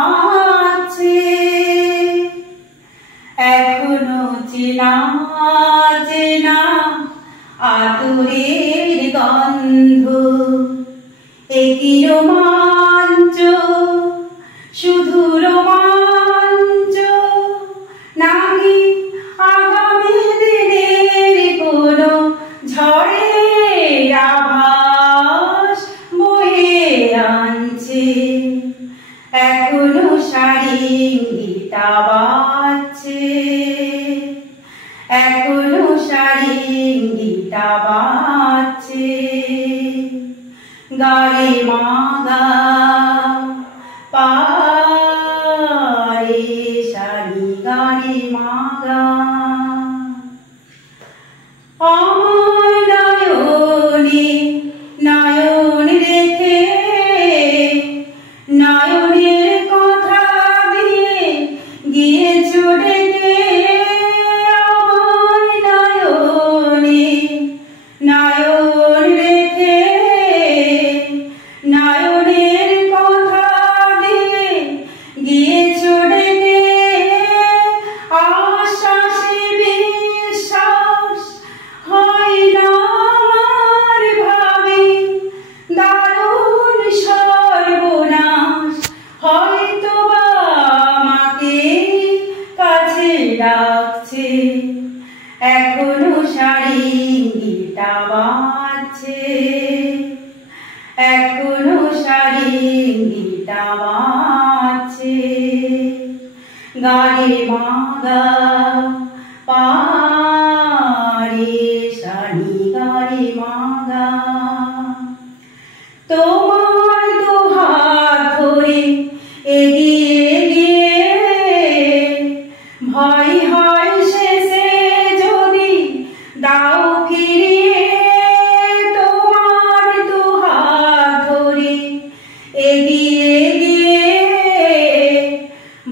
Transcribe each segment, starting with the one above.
আছে, এখনো চেনা চেনা আতরের গন্ধ, একই রোমাঞ্চ, শুধু রোমাঞ্চ, নাকি আগামী দিনের কোনো ঝড়ের আভাস বয়ে আনছে। এখনো সারিঙ্গিটা বাজছে, এখনো সারিঙ্গিটা বাজছে। গারে মাগা পারে সারি গারে মাগা, আমার নয়নে নয়ন রেখে নয়নের কথা দিয়ে গিয়েছো ডেকে। আমার নয়নে নয়ন রেখে নয়নের কথা দিয়ে গিয়েছো ডেকে। আশ্বাসে বিশ্বাস হয় না আমার ভাবে, দারুণ সর্বনাশ হয়তো বা আমাকে কাছে ডাকছে। এখনো সারিঙ্গিটা বাজছে, এখনো সারিঙ্গিটা বাজছে। গারে মাগা পারে সারি গারে মাগা, তোমার দুহাত ধরে এগিয়ে গিয়ে ভয় হয় শেষে যদি দাও ফিরিয়ে। তোমার দুহাত ধরে এগিয়ে গিয়ে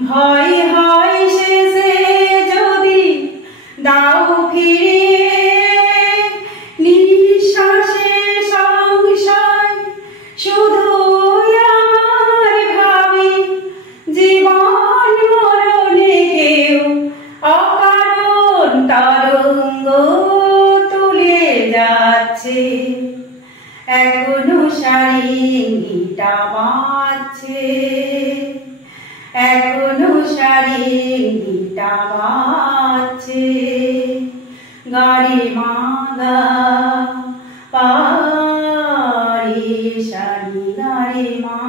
ভয় হয় শেষে যদি দাও ফিরিয়ে। নিঃশ্বাসে সংশয় শুধু আমার ভাবি, জীবন মরণে কেউ অকারণ তরঙ্গ তুলে যাচ্ছে। এখনো সারিঙ্গিটা বাজছে, এখনো সারিঙ্গিটা বাজছে। গারে মাগা পারে সারি গারে মা।